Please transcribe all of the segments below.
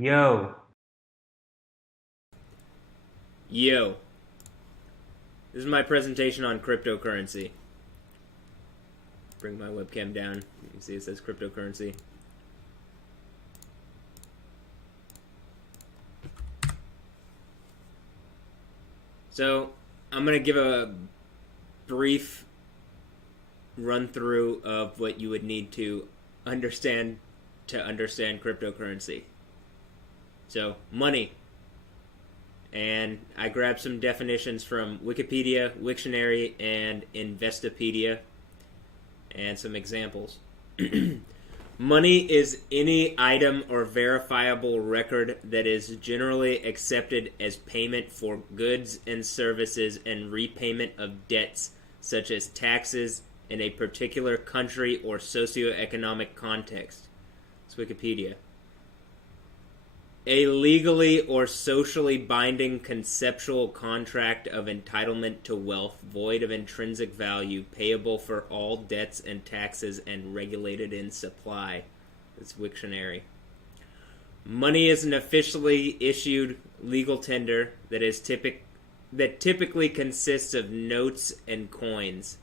Yo, Yo, this is my presentation on cryptocurrency. Bring my webcam down. You can see it says cryptocurrency. So, I'm going to give a brief run through of what you would need to understand cryptocurrency. So, money. And I grabbed some definitions from Wikipedia, Wiktionary, and Investopedia, and some examples. Money is any item or verifiable record that is generally accepted as payment for goods and services and repayment of debts, such as taxes, in a particular country or socioeconomic context. It's Wikipedia. A legally or socially binding conceptual contract of entitlement to wealth void of intrinsic value, payable for all debts and taxes and regulated in supply. That's Wiktionary. Money is an officially issued legal tender that typically consists of notes and coins.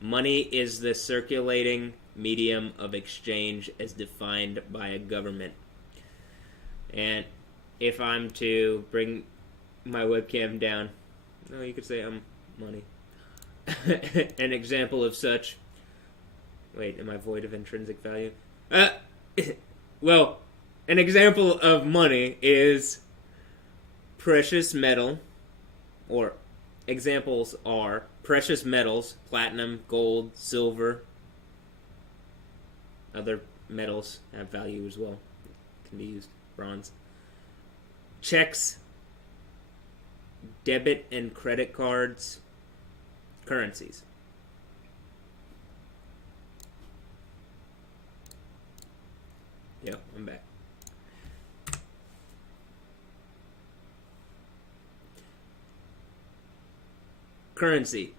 Money is the circulating medium of exchange as defined by a government. And if I'm to bring my webcam down, no, you could say I'm money. An example of such. Wait, am I void of intrinsic value? Well, an example of money is precious metal, or examples are precious metals, platinum, gold, silver. Other metals have value as well. Can be used. Bronze. Checks, debit and credit cards, currencies. Yo, I'm back. Currency.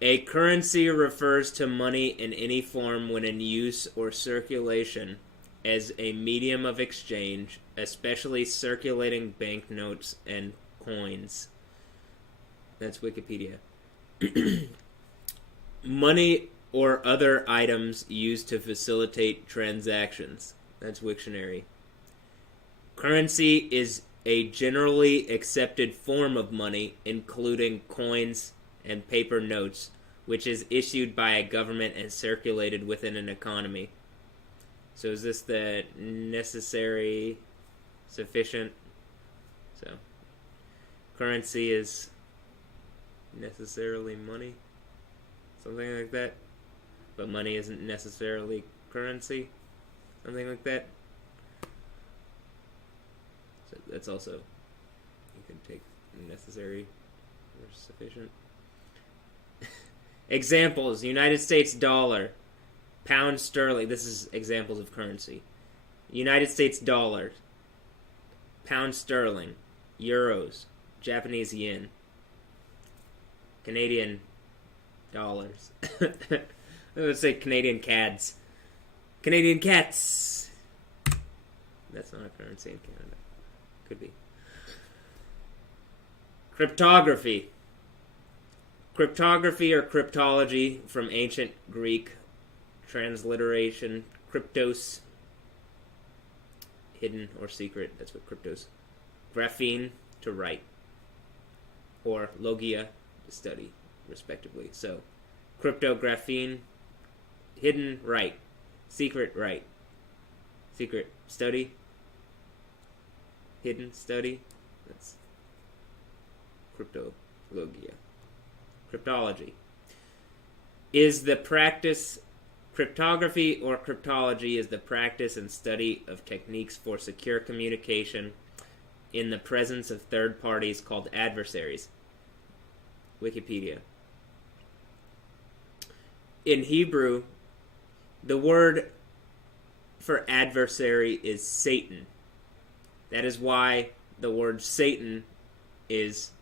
A currency refers to money in any form when in use or circulation as a medium of exchange, especially circulating banknotes and coins. That's Wikipedia. Money or other items used to facilitate transactions. That's Wiktionary. Currency is a generally accepted form of money, including coins and paper notes, which is issued by a government and circulated within an economy. So is this the necessary, sufficient? So, currency is necessarily money? Something like that? But money isn't necessarily currency? Something like that? So that's also, you can take necessary or sufficient. Examples: United States dollar, pound sterling. This is examples of currency. United States dollar, pound sterling, euros, Japanese yen, Canadian dollars. Let's say Canadian cads. Canadian cats. That's not a currency in Canada. Could be. Cryptography. Cryptography or cryptology, from ancient Greek, transliteration, cryptos, hidden or secret. That's what cryptos. Graphene, to write, or logia, to study, respectively. So, cryptographene, hidden, write, secret, write, secret, study, hidden, study. That's cryptologia. Cryptology is the practice. Cryptography or cryptology is the practice and study of techniques for secure communication in the presence of third parties called adversaries. Wikipedia. In Hebrew, the word for adversary is Satan. That is why the word Satan is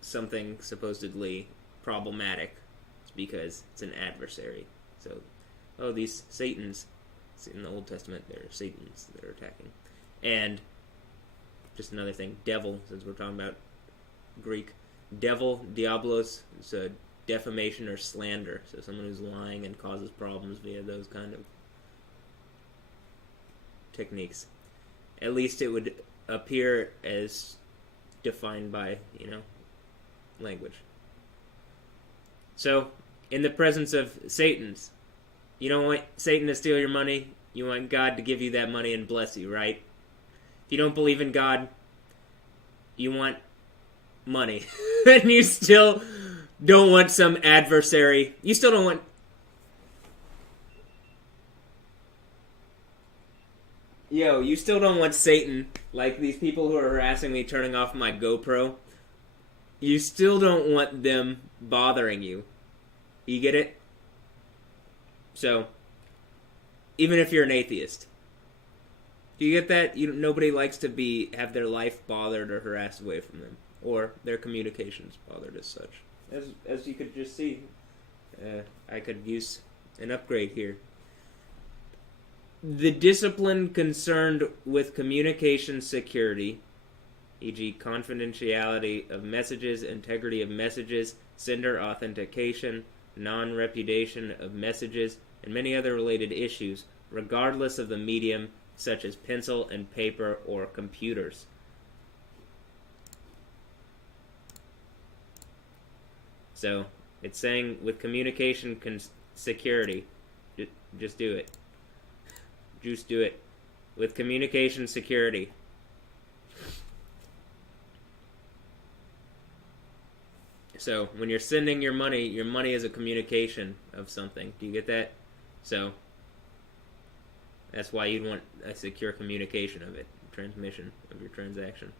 something supposedly problematic. It's because it's an adversary. So, these Satans, In the Old Testament, they're Satans that are attacking. And just another thing, devil, since we're talking about Greek. Devil, diablos, is a defamation or slander. So someone who's lying and causes problems via those kind of techniques. At least it would appear as defined by, language. So, in the presence of Satans, you don't want Satan to steal your money, you want God to give you that money and bless you, right? If you don't believe in God, you want money. And you still don't want some adversary. You still don't want... you still don't want Satan, like these people who are harassing me turning off my GoPro. You still don't want them bothering you. You get it? So, even if you're an atheist, do you get that? Nobody likes to have their life bothered or harassed away from them, or their communications bothered as such. As you could just see, I could use an upgrade here. The discipline concerned with communication security, e.g. confidentiality of messages, integrity of messages, sender authentication, non-repudiation of messages, and many other related issues, regardless of the medium, such as pencil and paper or computers. So, it's saying with communication security, just do it. Just do it. With communication security. So, when you're sending your money is a communication of something. Do you get that? So, that's why you'd want a secure communication of it. Transmission of your transaction.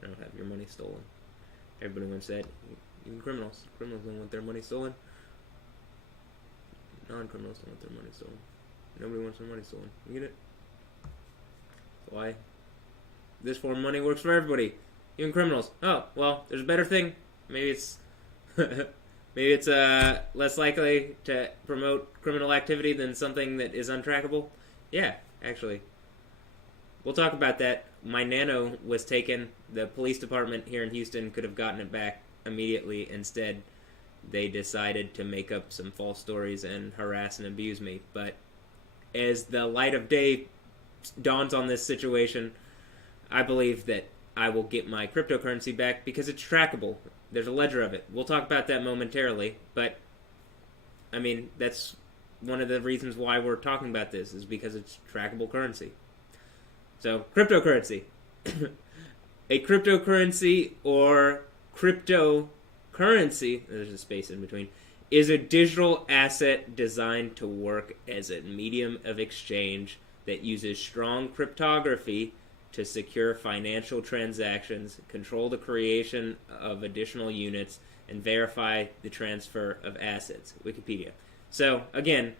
You don't have your money stolen. Everybody wants that. Even criminals. Criminals don't want their money stolen. Non-criminals don't want their money stolen. Nobody wants their money stolen. You get it? That's why this form of money works for everybody. Even criminals. Oh, well, there's a better thing. Maybe it's less likely to promote criminal activity than something that is untrackable. Yeah, actually. We'll talk about that. My Nano was taken. The police department here in Houston could have gotten it back immediately. Instead, they decided to make up some false stories and harass and abuse me. But as the light of day dawns on this situation, I believe that I will get my cryptocurrency back because it's trackable. There's a ledger of it. We'll talk about that momentarily, but I mean, that's one of the reasons why we're talking about this, is because it's trackable currency. So, cryptocurrency. A cryptocurrency or cryptocurrency, there's a space in between, is a digital asset designed to work as a medium of exchange that uses strong cryptography to secure financial transactions, control the creation of additional units, and verify the transfer of assets. Wikipedia. So, again,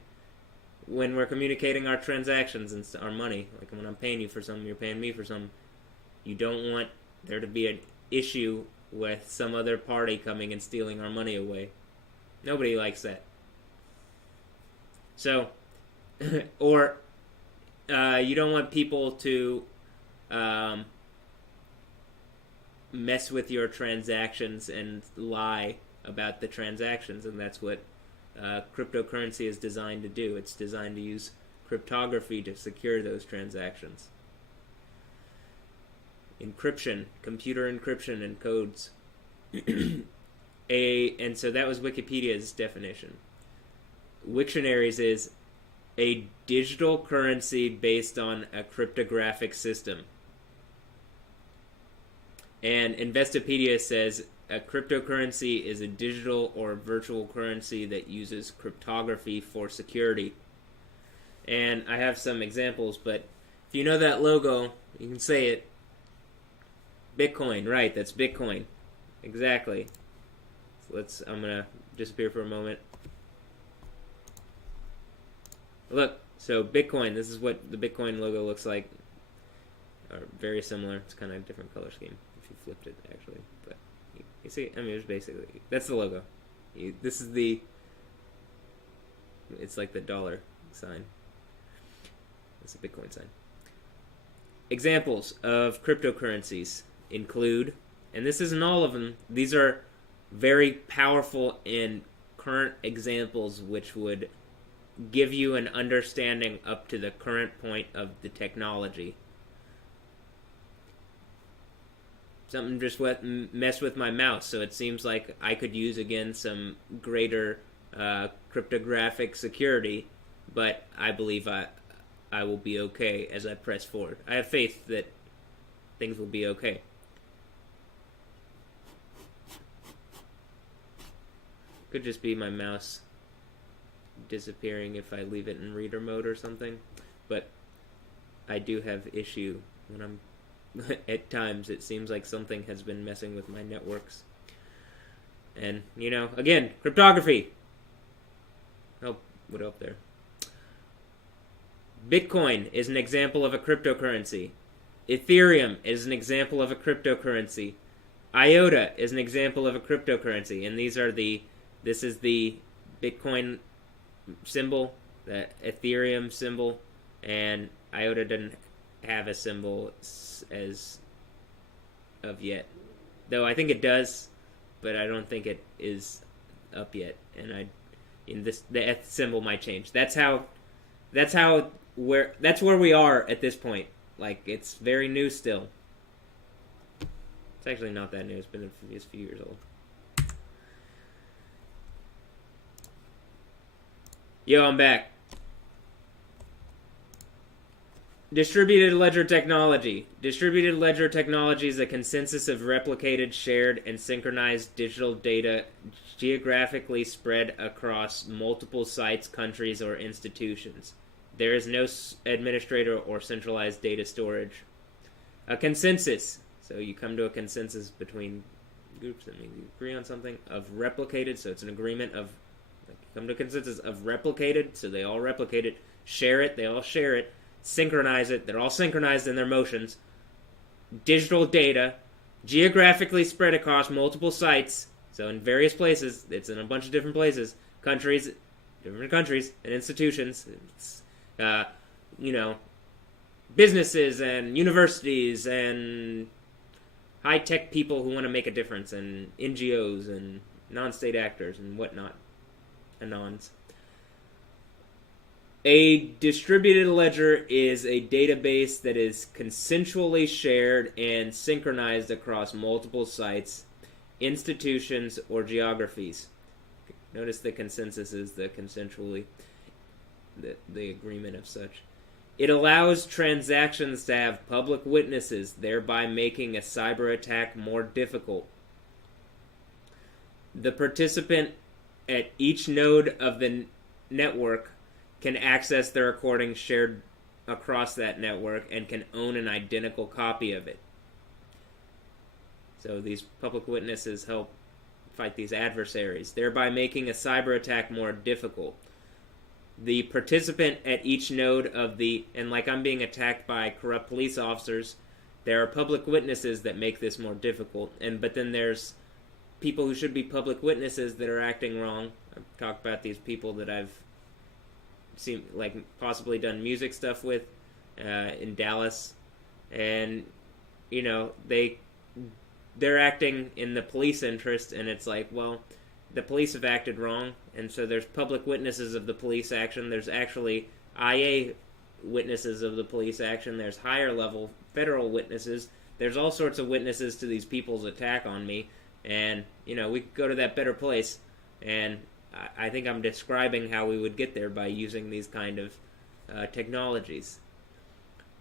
when we're communicating our transactions and our money, like when I'm paying you for something, you're paying me for something, you don't want there to be an issue with some other party coming and stealing our money away. Nobody likes that. So, or you don't want people to mess with your transactions and lie about the transactions, and that's what cryptocurrency is designed to do. It's designed to use cryptography to secure those transactions. Encryption, computer encryption and codes. And so that was Wikipedia's definition. Wiktionary's is a digital currency based on a cryptographic system. And Investopedia says a cryptocurrency is a digital or virtual currency that uses cryptography for security. And I have some examples, but if you know that logo, you can say it. Bitcoin, right, that's Bitcoin. Exactly. So I'm going to disappear for a moment. Look, so Bitcoin, this is what the Bitcoin logo looks like. Or very similar. It's kind of a different color scheme if you flipped it, actually. But you see, I mean, it's basically, that's the logo. This is it's like the dollar sign. That's a Bitcoin sign. Examples of cryptocurrencies include, and this isn't all of them, these are very powerful and current examples which would give you an understanding up to the current point of the technology. Something just messed with my mouse, so it seems like I could use again some greater cryptographic security, but I believe I will be okay as I press forward. I have faith that things will be okay. Could just be my mouse disappearing if I leave it in reader mode or something, but I do have issue when I'm at times it seems like something has been messing with my networks. And, again, cryptography. Would help there. Bitcoin is an example of a cryptocurrency. Ethereum is an example of a cryptocurrency. IOTA is an example of a cryptocurrency. And this is the Bitcoin symbol, the Ethereum symbol, and IOTA doesn't have a symbol as of yet. Though I think it does, but I don't think it is up yet. And the symbol might change. That's where we are at this point. Like, it's very new still. It's actually not that new. It's been a few years old. Yo, I'm back. Distributed ledger technology. Distributed ledger technology is a consensus of replicated, shared, and synchronized digital data geographically spread across multiple sites, countries, or institutions. There is no administrator or centralized data storage. A consensus. So you come to a consensus between groups that maybe agree on something. Of replicated, so it's an agreement of... come to a consensus of replicated, so they all replicate it. Share it, they all share it. Synchronize it, they're all synchronized in their motions. Digital data, geographically spread across multiple sites, so in various places, it's in a bunch of different places, different countries, and institutions, businesses and universities and high-tech people who want to make a difference, and NGOs and non-state actors and whatnot, anons. A distributed ledger is a database that is consensually shared and synchronized across multiple sites, institutions, or geographies. Notice the consensus is the consensually, the agreement of such. It allows transactions to have public witnesses, thereby making a cyber attack more difficult. The participant at each node of the network can access the recording shared across that network and can own an identical copy of it. So these public witnesses help fight these adversaries, thereby making a cyber attack more difficult. The participant at each node of and like I'm being attacked by corrupt police officers, there are public witnesses that make this more difficult. But then there's people who should be public witnesses that are acting wrong. I've talked about these people that I've possibly done music stuff with in Dallas, and they're acting in the police interest, and it's like, well, the police have acted wrong, and so there's public witnesses of the police action. There's actually IA witnesses of the police action. There's higher level federal witnesses. There's all sorts of witnesses to these people's attack on me, and we could go to that better place. And I think I'm describing how we would get there by using these kind of technologies.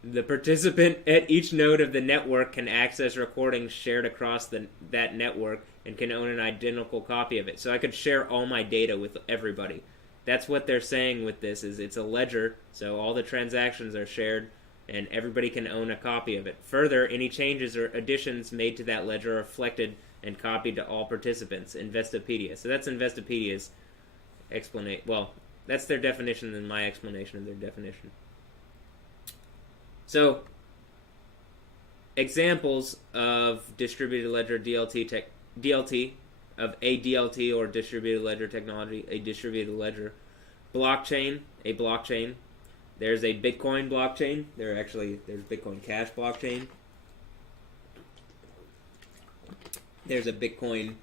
The participant at each node of the network can access recordings shared across that network and can own an identical copy of it. So I could share all my data with everybody. That's what they're saying with this, is it's a ledger, so all the transactions are shared and everybody can own a copy of it. Further, any changes or additions made to that ledger are reflected and copied to all participants. Investopedia. So that's Investopedia's explanation. Well, that's their definition and my explanation of their definition. So, examples of distributed ledger DLT, of a DLT or distributed ledger technology, a distributed ledger. Blockchain, a blockchain. There's a Bitcoin blockchain. There's Bitcoin Cash blockchain. There's a Bitcoin.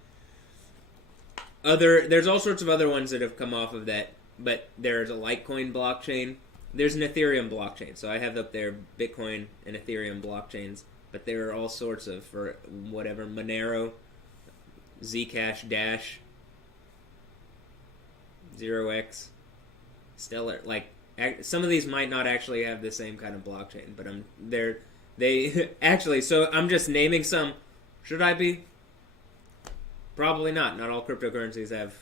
There's all sorts of other ones that have come off of that, but there's a Litecoin blockchain. There's an Ethereum blockchain. So I have up there Bitcoin and Ethereum blockchains, but there are all sorts of, for whatever, Monero, Zcash Dash, 0x, Stellar. Like, some of these might not actually have the same kind of blockchain, but they actually. So I'm just naming some. Should I be? Probably not. Not all cryptocurrencies have.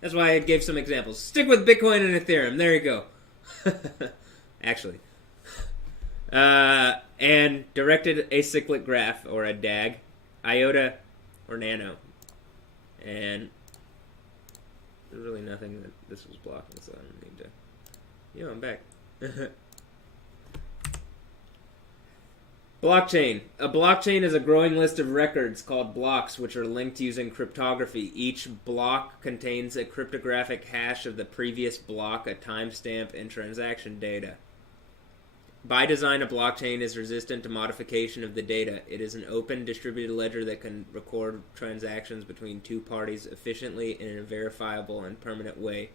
That's why I gave some examples. Stick with Bitcoin and Ethereum. There you go. Actually. And directed acyclic graph, or a DAG, IOTA, or Nano. And there's really nothing that this was blocking, so I don't need to. I'm back. Blockchain. A blockchain is a growing list of records called blocks, which are linked using cryptography. Each block contains a cryptographic hash of the previous block, a timestamp, and transaction data. By design, a blockchain is resistant to modification of the data. It is an open, distributed ledger that can record transactions between two parties efficiently and in a verifiable and permanent way.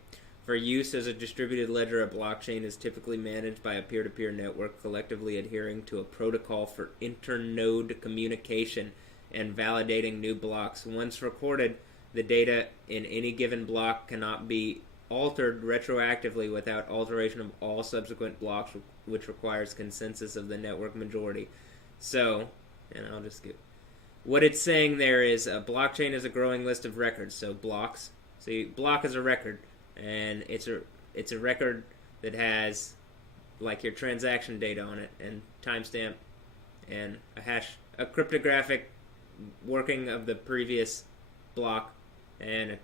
For use as a distributed ledger, a blockchain is typically managed by a peer-to-peer network collectively adhering to a protocol for internode communication and validating new blocks. Once recorded, the data in any given block cannot be altered retroactively without alteration of all subsequent blocks, which requires consensus of the network majority. So, and I'll just skip. What it's saying there is a blockchain is a growing list of records, so blocks. So block is a record. And it's a record that has like your transaction data on it and timestamp and a hash, a cryptographic working of the previous block, and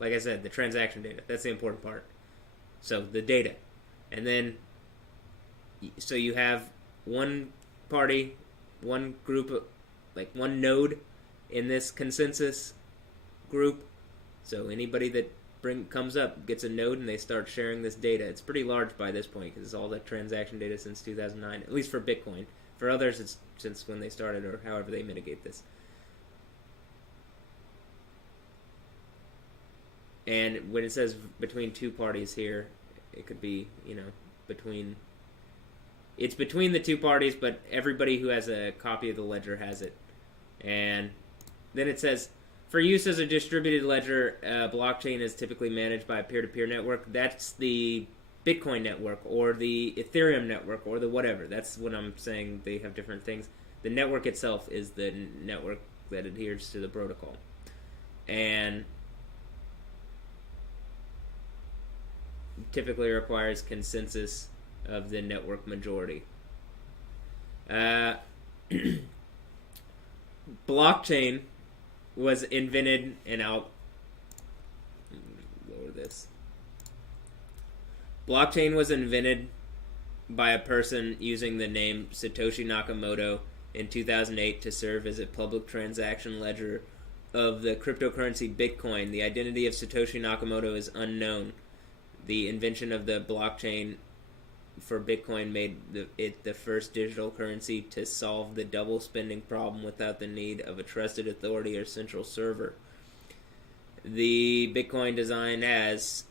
like I said, the transaction data. That's the important part. So the data, and then so you have one party, one group, like one node in this consensus group. So anybody that comes up, gets a node, and they start sharing this data. It's pretty large by this point because it's all the transaction data since 2009, at least for Bitcoin. For others, it's since when they started or however they mitigate this. And when it says between two parties here, it could be, between... It's between the two parties, but everybody who has a copy of the ledger has it. And then it says... For use as a distributed ledger, a blockchain is typically managed by a peer-to-peer network. That's the Bitcoin network or the Ethereum network or the whatever. That's what I'm saying. They have different things. The network itself is the network that adheres to the protocol. And typically requires consensus of the network majority. Blockchain was invented, and I'll lower this. Blockchain was invented by a person using the name Satoshi Nakamoto in 2008 to serve as a public transaction ledger of the cryptocurrency Bitcoin. The identity of Satoshi Nakamoto is unknown. The invention of the blockchain for Bitcoin made it the first digital currency to solve the double spending problem without the need of a trusted authority or central server. The Bitcoin design has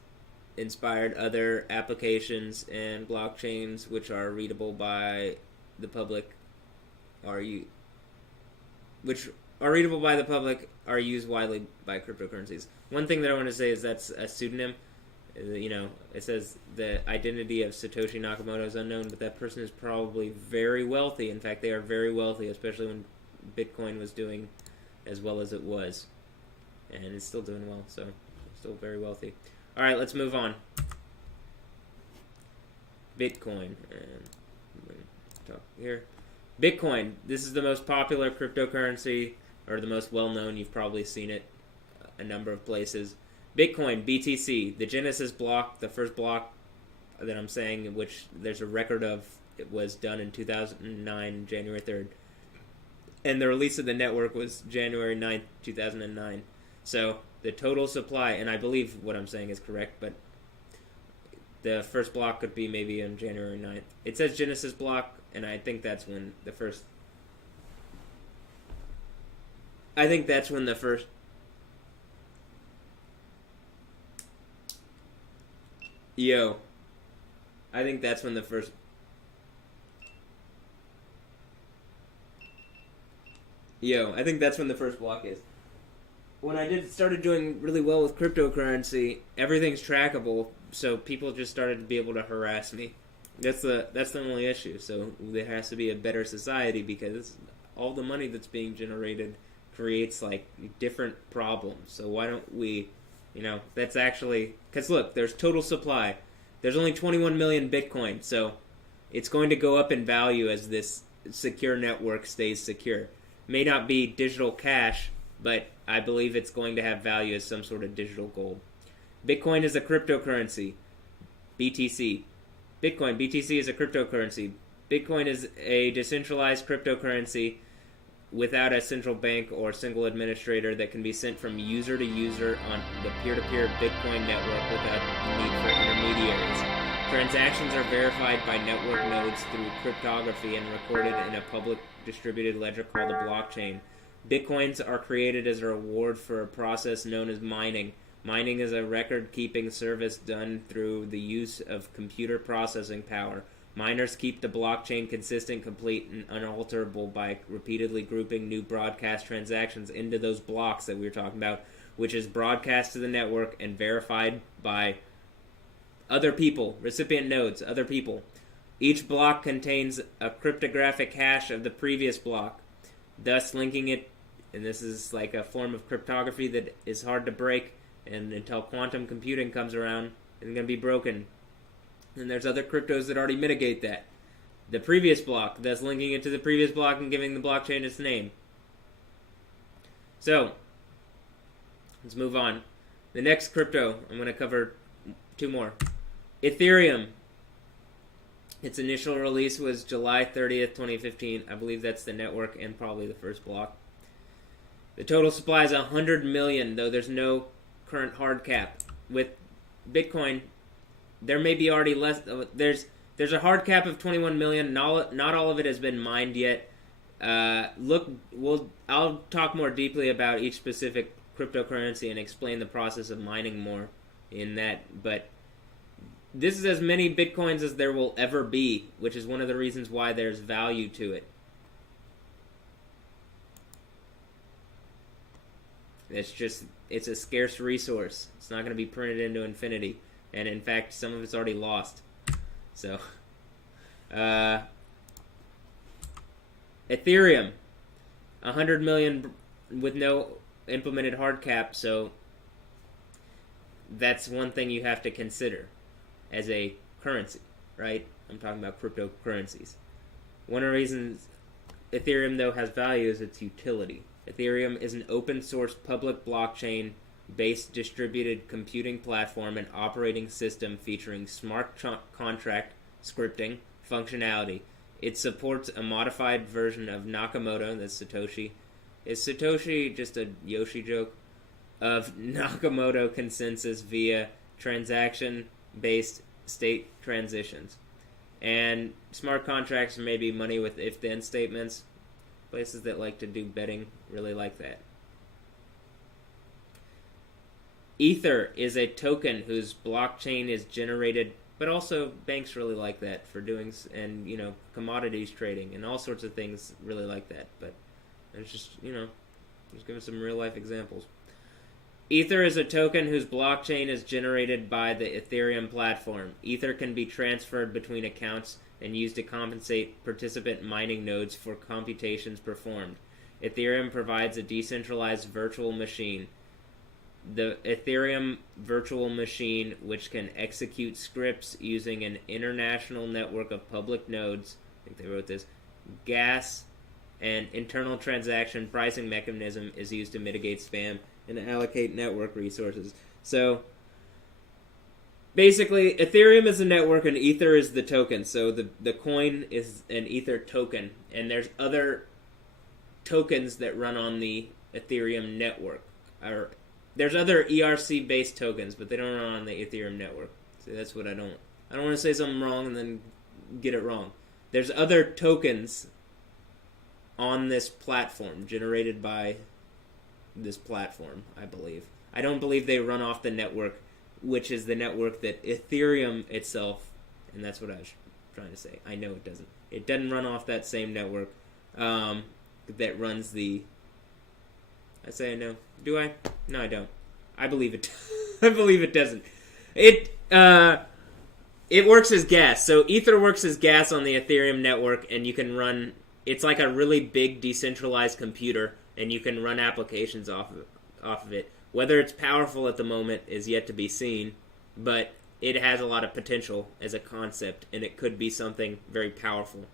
inspired other applications and blockchains which are readable by the public are used widely by cryptocurrencies. One thing that I want to say is that's a pseudonym. It says the identity of Satoshi Nakamoto is unknown, but that person is probably very wealthy. In fact, they are very wealthy, especially when Bitcoin was doing as well as it was. And it's still doing well, so still very wealthy. All right, let's move on. Bitcoin. And talk here. Bitcoin. This is the most popular cryptocurrency, or the most well-known. You've probably seen it a number of places. Bitcoin, BTC, the Genesis block, the first block that I'm saying, which there's a record of, it was done in 2009, January 3rd. And the release of the network was January 9th, 2009. So the total supply, and I believe what I'm saying is correct, but The first block could be maybe on January 9th. It says Genesis block, and I think that's when the first... I think that's when the first... Yo. I think that's when the first... I think that's when the first block is. When I started doing really well with cryptocurrency, everything's trackable, so people just started to be able to harass me. That's the only issue. So there has to be a better society, because all the money that's being generated creates like different problems. So why don't we, that's actually, because look, there's total supply. There's only 21 million Bitcoin, so it's going to go up in value as this secure network stays secure. May not be digital cash, but I believe it's going to have value as some sort of digital gold. Bitcoin is a cryptocurrency. BTC. BTC is a cryptocurrency. Bitcoin is a decentralized cryptocurrency without a central bank or single administrator that can be sent from user to user on the peer-to-peer Bitcoin network without the need for intermediaries. Transactions are verified by network nodes through cryptography and recorded in a public distributed ledger called a blockchain. Bitcoins are created as a reward for a process known as mining. Mining is a record-keeping service done through the use of computer processing power. Miners keep the blockchain consistent, complete, and unalterable by repeatedly grouping new broadcast transactions into those blocks that we were talking about, which is broadcast to the network and verified by other people, recipient nodes, other people. Each block contains a cryptographic hash of the previous block, thus linking it, and this is like a form of cryptography that is hard to break, and until quantum computing comes around, it's going to be broken. And there's other cryptos that already mitigate that. The previous block, thus linking it to the previous block and giving the blockchain its name. So, let's move on. The next crypto, I'm going to cover two more. Ethereum. Its initial release was July 30th, 2015. I believe that's the network and probably the first block. The total supply is 100 million, though there's no current hard cap. With Bitcoin, there may be already less. There's a hard cap of 21 million. Not all of it has been mined yet. I'll talk more deeply about each specific cryptocurrency and explain the process of mining more in that. But this is as many Bitcoins as there will ever be, which is one of the reasons why there's value to it. It's a scarce resource. It's not going to be printed into infinity. And in fact, some of it's already lost. So, Ethereum, 100 million with no implemented hard cap. So that's one thing you have to consider as a currency, right? I'm talking about cryptocurrencies. One of the reasons Ethereum, though, has value is its utility. Ethereum is an open source public blockchain based distributed computing platform and operating system featuring smart contract scripting functionality. It supports a modified version of Nakamoto, that's Satoshi. Is Satoshi just a Yoshi joke? Of Nakamoto consensus via transaction-based state transitions. And smart contracts may be money with if-then statements. Places that like to do betting really like that. Ether is a token whose blockchain is generated, but also banks really like that for doing, and commodities trading and all sorts of things really like that. But it's just giving some real life examples. Ether is a token whose blockchain is generated by the Ethereum platform. Ether can be transferred between accounts and used to compensate participant mining nodes for computations performed. Ethereum provides a decentralized virtual machine. The Ethereum virtual machine, which can execute scripts using an international network of public nodes, I think they wrote this, gas and internal transaction pricing mechanism is used to mitigate spam and allocate network resources. So basically, Ethereum is the network and Ether is the token. So the coin is an Ether token, and there's other tokens that run on the Ethereum network. There's other ERC-based tokens, but they don't run on the Ethereum network. See, that's what I don't want to say something wrong and then get it wrong. There's other tokens on this platform generated by this platform, I believe. I don't believe they run off the network, which is the network that Ethereum itself, and that's what I was trying to say. I know it doesn't. It doesn't run off that same network that runs the... I say I know. Do I? No, I don't. I believe it. I believe it doesn't. It works as gas. So Ether works as gas on the Ethereum network, and you can run... It's like a really big decentralized computer, and you can run applications off of it. Whether it's powerful at the moment is yet to be seen, but it has a lot of potential as a concept, and it could be something very powerful.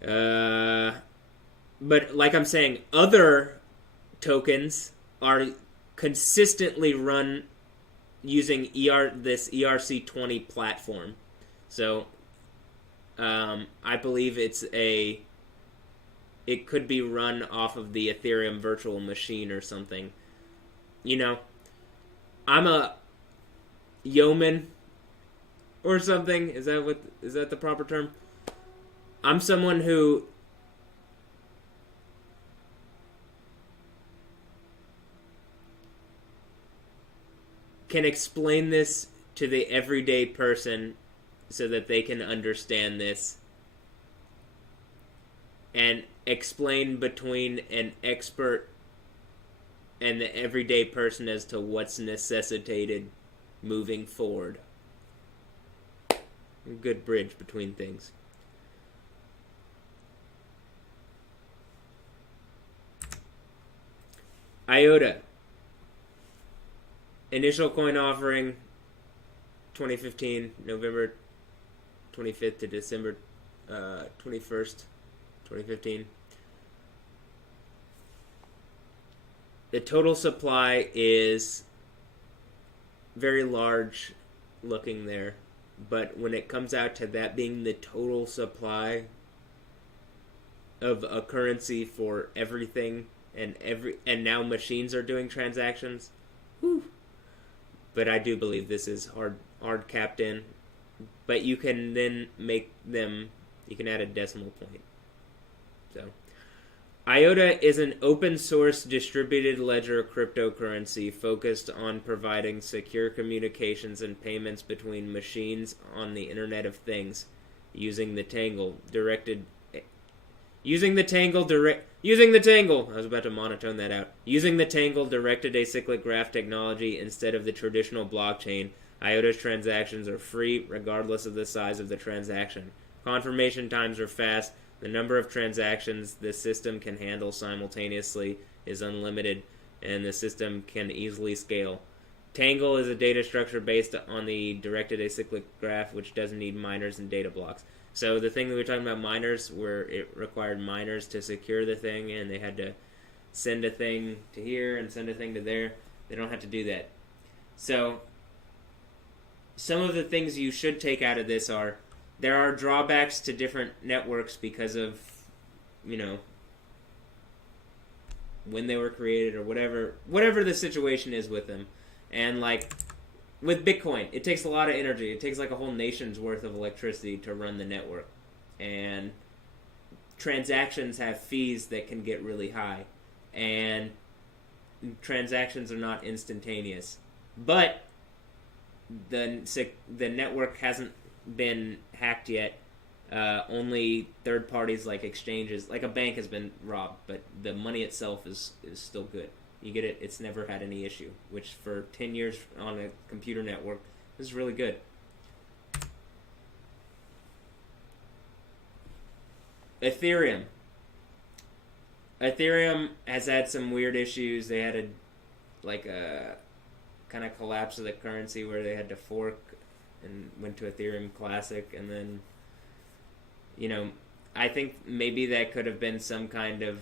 But like I'm saying, other tokens are consistently run using this ERC20 platform. So I believe it could be run off of the Ethereum virtual machine or something. You know, I'm a yeoman or something. Is that the proper term? I'm someone who can explain this to the everyday person so that they can understand this and explain between an expert and the everyday person as to what's necessitated moving forward. A good bridge between things. IOTA. Initial coin offering 2015, November 25th to December 21st, 2015. The total supply is very large looking there, but when it comes out to that being the total supply of a currency for everything and now machines are doing transactions, whew. But I do believe this is hard capped in. But you can then make them, you can add a decimal point. So, IOTA is an open source distributed ledger cryptocurrency focused on providing secure communications and payments between machines on the Internet of Things using the Tangle I was about to monotone that out. Using the Tangle directed acyclic graph technology instead of the traditional blockchain, IOTA's transactions are free regardless of the size of the transaction. Confirmation times are fast. The number of transactions the system can handle simultaneously is unlimited, and the system can easily scale. Tangle is a data structure based on the directed acyclic graph, which doesn't need miners and data blocks. So the thing that we were talking about, miners, where it required miners to secure the thing, and they had to send a thing to here and send a thing to there. They don't have to do that. So some of the things you should take out of this are, there are drawbacks to different networks because of, when they were created or whatever the situation is with them. And like with Bitcoin, it takes a lot of energy. It takes like a whole nation's worth of electricity to run the network. And transactions have fees that can get really high. And transactions are not instantaneous. But the network hasn't been hacked yet. Only third parties like exchanges, like a bank has been robbed, but the money itself is still good. You get it? It's never had any issue, which for 10 years on a computer network is really good. Ethereum has had some weird issues. They had a kind of collapse of the currency where they had to fork and went to Ethereum Classic, and then, I think maybe that could have been some kind of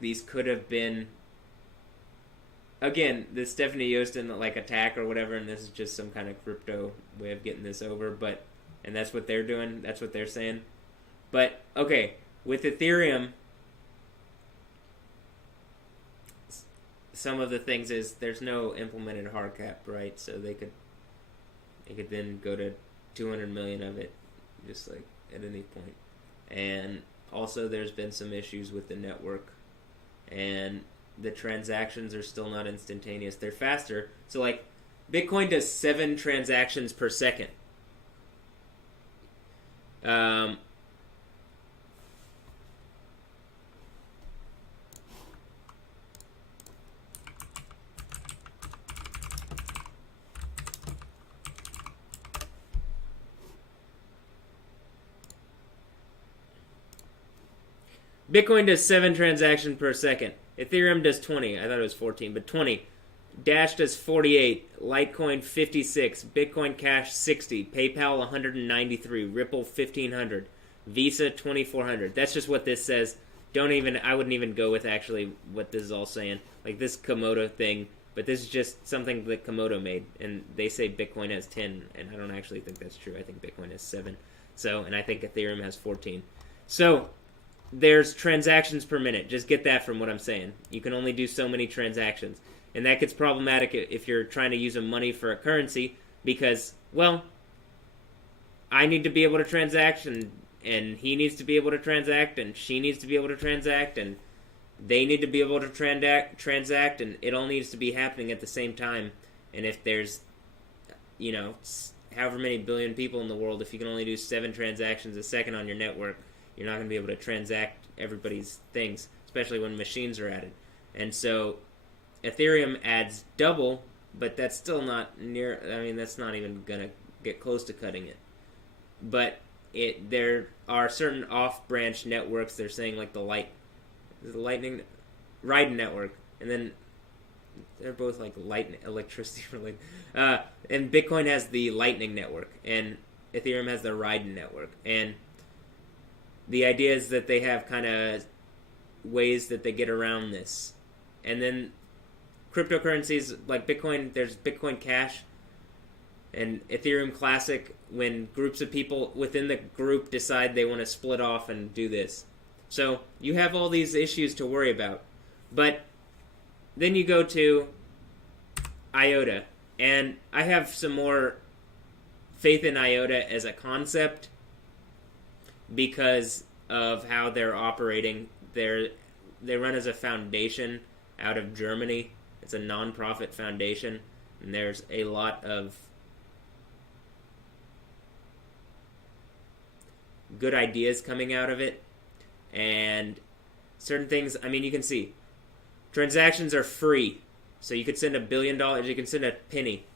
these could have been, again, the Stephanie Yostin attack or whatever, and this is just some kind of crypto way of getting this over, and that's what they're doing, that's what they're saying. But okay, with Ethereum, some of the things is there's no implemented hard cap, right? So they could then go to 200 million of it, just like at any point. And also, there's been some issues with the network, and the transactions are still not instantaneous. They're faster. So, like, Bitcoin does 7 transactions per second. Bitcoin does 7 transactions per second. Ethereum does 20. I thought it was 14, but 20. Dash does 48. Litecoin 56. Bitcoin Cash 60. PayPal 193. Ripple 1500. Visa 2400. That's just what this says. I wouldn't even go with actually what this is all saying. Like this Komodo thing, but this is just something that Komodo made, and they say Bitcoin has 10, and I don't actually think that's true. I think Bitcoin has 7. And I think Ethereum has 14. So there's transactions per minute. Just get that from what I'm saying. You can only do so many transactions. And that gets problematic if you're trying to use a money for a currency because, well, I need to be able to transact, and he needs to be able to transact, and she needs to be able to transact, and they need to be able to transact, and it all needs to be happening at the same time. And if there's, however many billion people in the world, if you can only do 7 transactions a second on your network, you're not going to be able to transact everybody's things, especially when machines are added. And so Ethereum adds double, but that's still not near, that's not even going to get close to cutting it. But there are certain off-branch networks, they're saying like the Lightning Raiden network, and then they're both like electricity related. And Bitcoin has the Lightning network, and Ethereum has the Raiden network. And the idea is that they have kind of ways that they get around this. And then cryptocurrencies like Bitcoin, there's Bitcoin Cash and Ethereum Classic, when groups of people within the group decide they want to split off and do this. So you have all these issues to worry about. But then you go to IOTA. And I have some more faith in IOTA as a concept because of how they're operating. They run as a foundation out of Germany. It's a non-profit foundation, and there's a lot of good ideas coming out of it, and certain things, you can see transactions are free, so you could send $1 billion, you can send a penny,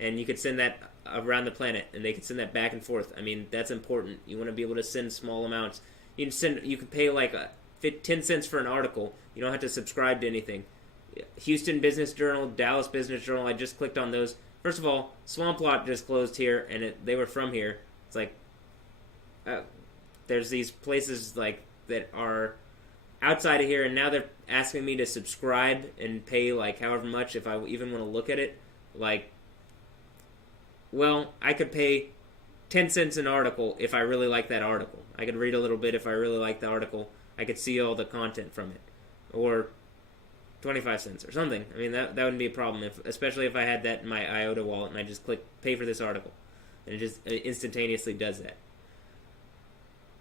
and you could send that around the planet, and they can send that back and forth. That's important. You want to be able to send small amounts. You can pay like 10 cents for an article. You don't have to subscribe to anything. Houston Business Journal, Dallas Business Journal, I just clicked on those. First of all, Swamp Lot just closed here, and they were from here. It's like, there's these places like that are outside of here, and now they're asking me to subscribe and pay like however much if I even want to look at it. Like, well, I could pay 10 cents an article if I really like that article. I could read a little bit if I really like the article. I could see all the content from it. Or 25 cents or something. That wouldn't be a problem, especially if I had that in my IOTA wallet and I just click pay for this article. And it just instantaneously does that.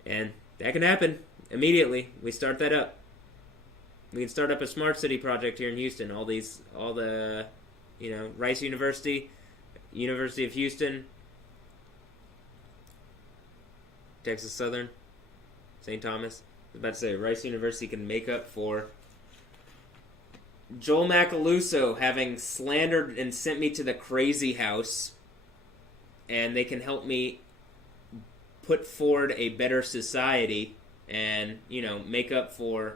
And that can happen immediately. We start that up. We can start up a smart city project here in Houston. All the Rice University, University of Houston, Texas Southern, St. Thomas. I was about to say Rice University can make up for Joel Macaluso having slandered and sent me to the crazy house, and they can help me put forward a better society and, make up for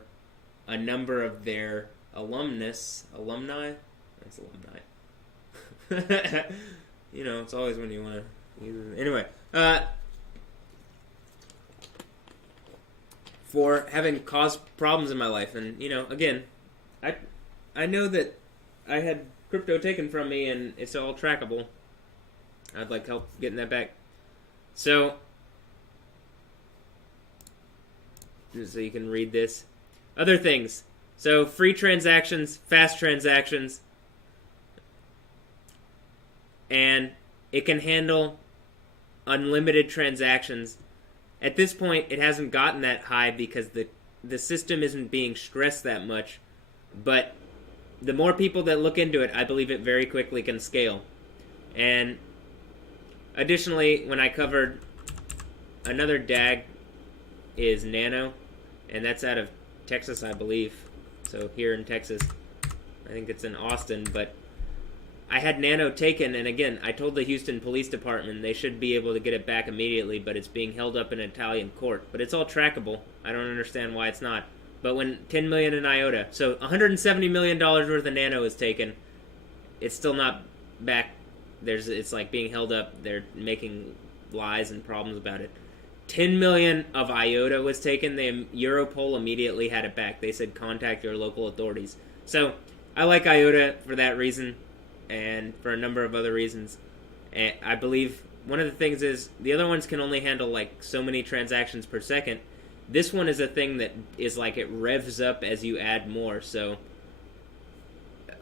a number of their alumni? That's alumni. It's always when you want to use it. Anyway, for having caused problems in my life. And, again, I know that I had crypto taken from me and it's all trackable. I'd like help getting that back. So you can read this. Other things. So free transactions, fast transactions, and it can handle unlimited transactions. At this point, it hasn't gotten that high because the system isn't being stressed that much, but the more people that look into it, I believe it very quickly can scale. And additionally, when I covered another DAG is Nano, and that's out of Texas, I believe. So here in Texas, I think it's in Austin, but I had Nano taken, and again, I told the Houston Police Department they should be able to get it back immediately, but it's being held up in an Italian court. But it's all trackable. I don't understand why it's not. But when $10 million in IOTA, so $170 million worth of Nano is taken, it's still not back. It's like being held up. They're making lies and problems about it. 10 million of IOTA was taken. Europol immediately had it back. They said contact your local authorities. So I like IOTA for that reason, and for a number of other reasons. And I believe one of the things is the other ones can only handle like so many transactions per second. This one is a thing that is like it revs up as you add more. So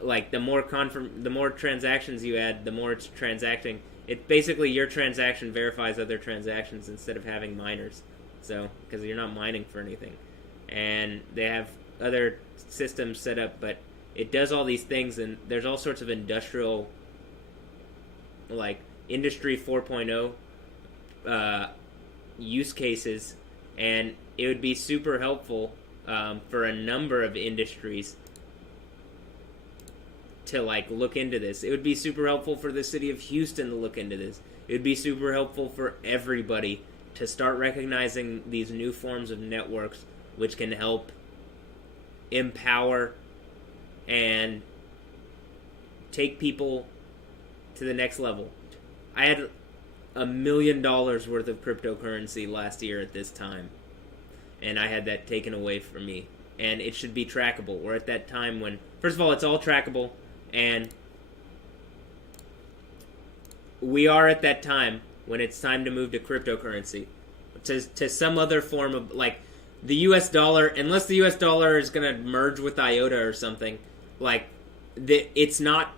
like the more transactions you add, the more it's transacting. It basically, your transaction verifies other transactions instead of having miners. So because you're not mining for anything, and they have other systems set up, but it does all these things, and there's all sorts of industrial, like Industry 4.0 use cases, and it would be super helpful for a number of industries to like look into this. It would be super helpful for the city of Houston to look into this. It would be super helpful for everybody to start recognizing these new forms of networks which can help empower and take people to the next level. I had $1 million worth of cryptocurrency last year at this time, and I had that taken away from me. And it should be trackable. We're at that time when, first of all, it's all trackable, and we are at that time when it's time to move to cryptocurrency, to some other form of, like, the US dollar, unless the US dollar is going to merge with IOTA or something, like, it's not,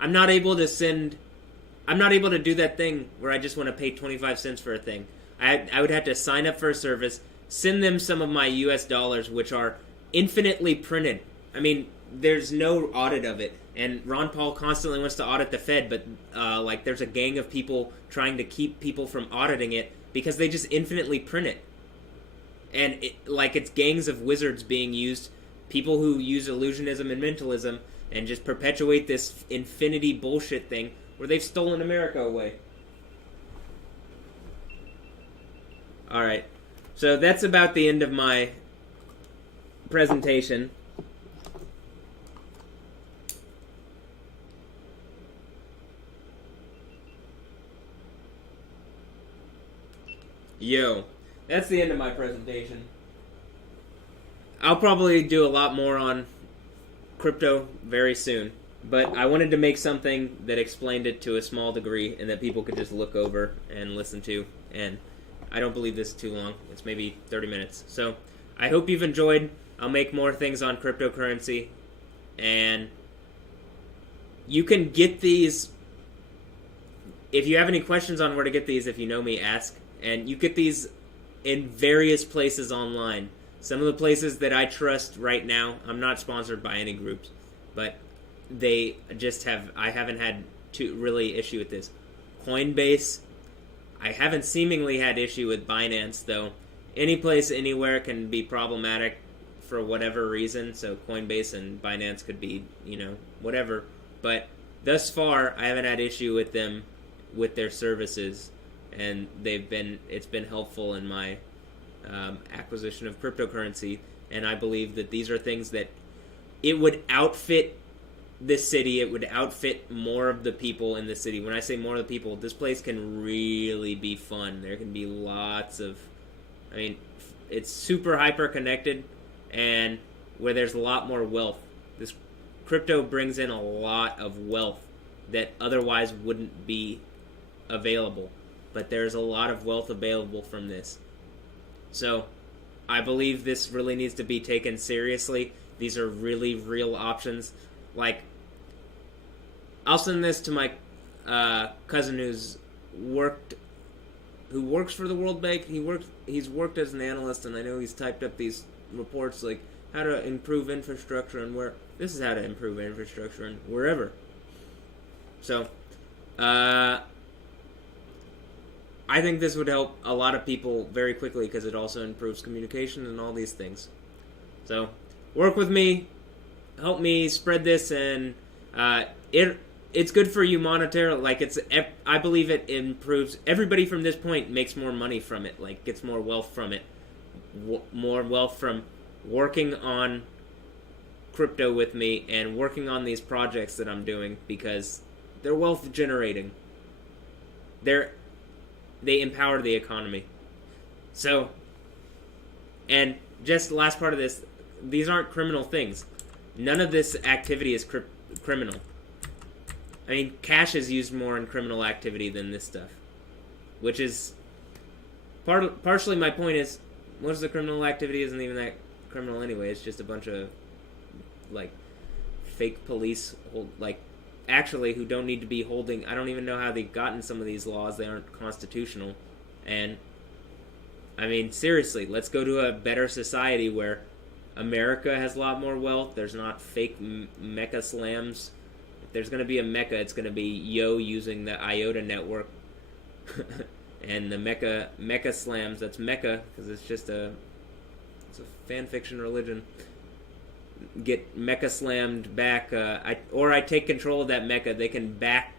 I'm not able to do that thing where I just want to pay 25 cents for a thing. I would have to sign up for a service, send them some of my US dollars, which are infinitely printed. I mean, there's no audit of it. And Ron Paul constantly wants to audit the Fed, but like there's a gang of people trying to keep people from auditing it because they just infinitely print it. And it's gangs of wizards being used, people who use illusionism and mentalism and just perpetuate this infinity bullshit thing where they've stolen America away. Alright, so that's about the end of my presentation. Yo, that's the end of my presentation. I'll probably do a lot more on crypto very soon, but I wanted to make something that explained it to a small degree and that people could just look over and listen to, and I don't believe this is too long. It's maybe 30 minutes. So I hope you've enjoyed. I'll make more things on cryptocurrency, and you can get these. If you have any questions on where to get these, if you know me, ask. And you get these in various places online. Some of the places that I trust right now, I'm not sponsored by any groups, but they just have, I haven't had to really issue with this. Coinbase, I haven't seemingly had issue with Binance, though. Any place, anywhere can be problematic for whatever reason, so Coinbase and Binance could be, whatever. But thus far, I haven't had issue with them, with their services. And it's been helpful in my acquisition of cryptocurrency, and I believe that these are things that it would outfit the city, it would outfit more of the people in the city. When I say more of the people, this place can really be fun. There can be it's super hyper connected, and where there's a lot more wealth. This crypto brings in a lot of wealth that otherwise wouldn't be available. But there's a lot of wealth available from this. So, I believe this really needs to be taken seriously. These are really real options. Like, I'll send this to my cousin who works for the World Bank. He's worked as an analyst, and I know he's typed up these reports like how to improve infrastructure and where. This is how to improve infrastructure and wherever. So, I think this would help a lot of people very quickly because it also improves communication and all these things. So, work with me, help me spread this, and it's good for you monetarily. Like, I believe it improves. Everybody from this point makes more money from it. Like, gets more wealth from it, more wealth from working on crypto with me and working on these projects that I'm doing because they're wealth generating. They empower the economy. So, and just the last part of this, these aren't criminal things. None of this activity is criminal. I mean, cash is used more in criminal activity than this stuff. Which is, partially my point is, most of the criminal activity isn't even that criminal anyway. It's just a bunch of, like, fake police, actually, who don't need to be holding. I don't even know how they've gotten some of these laws. They aren't constitutional. And, I mean, seriously, let's go to a better society where America has a lot more wealth. There's not fake Mecca slams. If there's going to be a Mecca, it's going to be Yo using the IOTA network. And the Mecca slams, that's Mecca, because it's a fan fiction religion. Get Mecca slammed back, I take control of that Mecca. They can back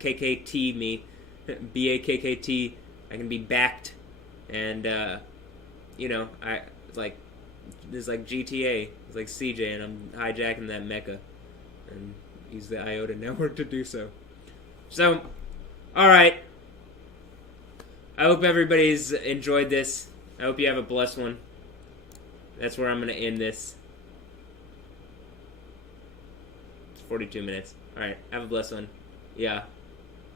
KKT me, BAKKT. I can be backed, and it's like GTA. It's like CJ, and I'm hijacking that Mecca, and use the IOTA network to do so. So, all right. I hope everybody's enjoyed this. I hope you have a blessed one. That's where I'm going to end this. 42 minutes. Alright, have a blessed one. Yeah.